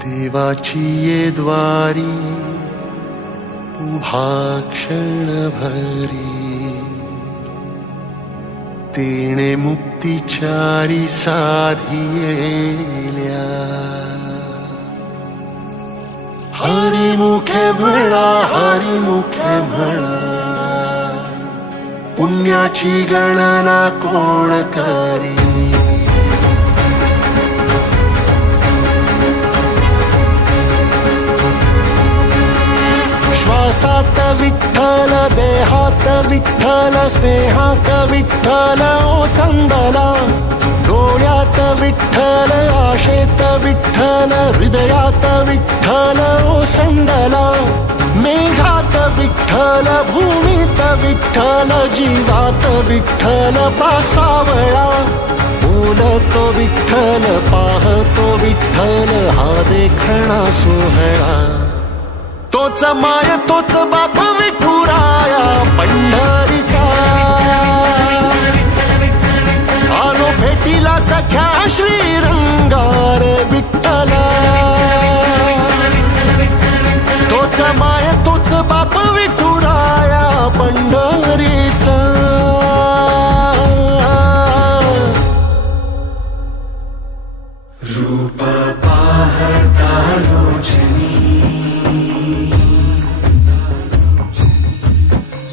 देवाची ये द्वारी उभा क्षणभरी, तेणे मुक्तिचारी साधियेल्या. हरी मुखे म्हणा, हरी मुखे म्हणा, पुण्याची गणना कोण करी. श्वासात विठ्ठल, देहात विठ्ठल, स्नेहात विठ्ठल ओथंबला. डोळ्यात विठ्ठल, आशेत विठ्ठल, हृदयात विठ्ठल ओसंडला. मेघात विठ्ठल, भूमीत विठ्ठल, जीवात विठ्ठल पासावळा. बोलतो विठ्ठल, पाहतो विठ्ठल, हा देखणा सोहळा. तोच माय तोच बाप विठुराया पंढरीचा. आलो भेटीला सख्या श्रीरंगार विठ्ठला. तोच माय तोच बाप विठुराया पंढरीचा. रूप पाहता लोचनी,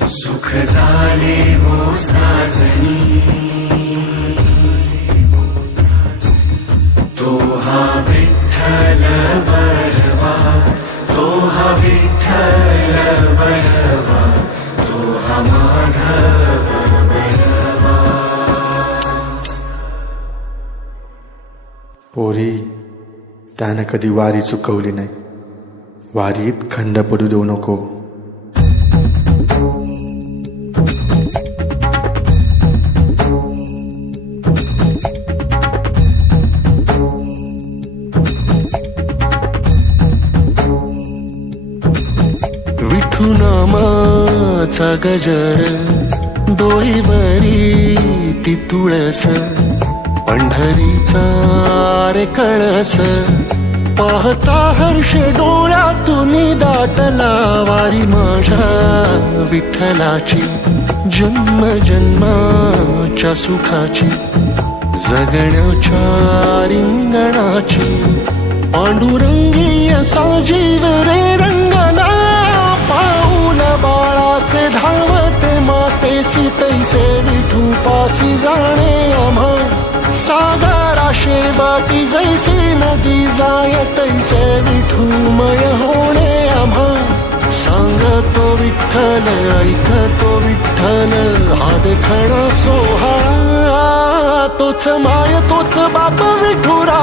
सुख झाले हो साजनी. तो हा विठ्ठल बरवा, तो हा विठ्ठल बरवा, तो हा माधव बरवा. पोरी, त्यानं कधी वारी चुकवली नाही. वारीत खंड पडू देऊ नको. विठू नामाचा गजर, डोईवरी ती तुळस, पंढरीचा रे कळस. पाहता हर्ष डोळ्यातून दाटला, वारी माझ्या विठ्ठलाची, जन्म जन्माच्या सुखाची, जगण्याच्या रिंगणाची. पांडुरंगी असा जीव रे रंगला, पाऊल बाळाचे धावते मातेसी, तैसे विठू पासी जाणे आम्हा. सागरा शेबाटी जैसी नदी जाय, तैसे विठूमय होणे आम्हा. सांगतो विठ्ठल, ऐकतो विठ्ठल, हा देखणा सोहळा. तोच माय तोच बाप विठुरा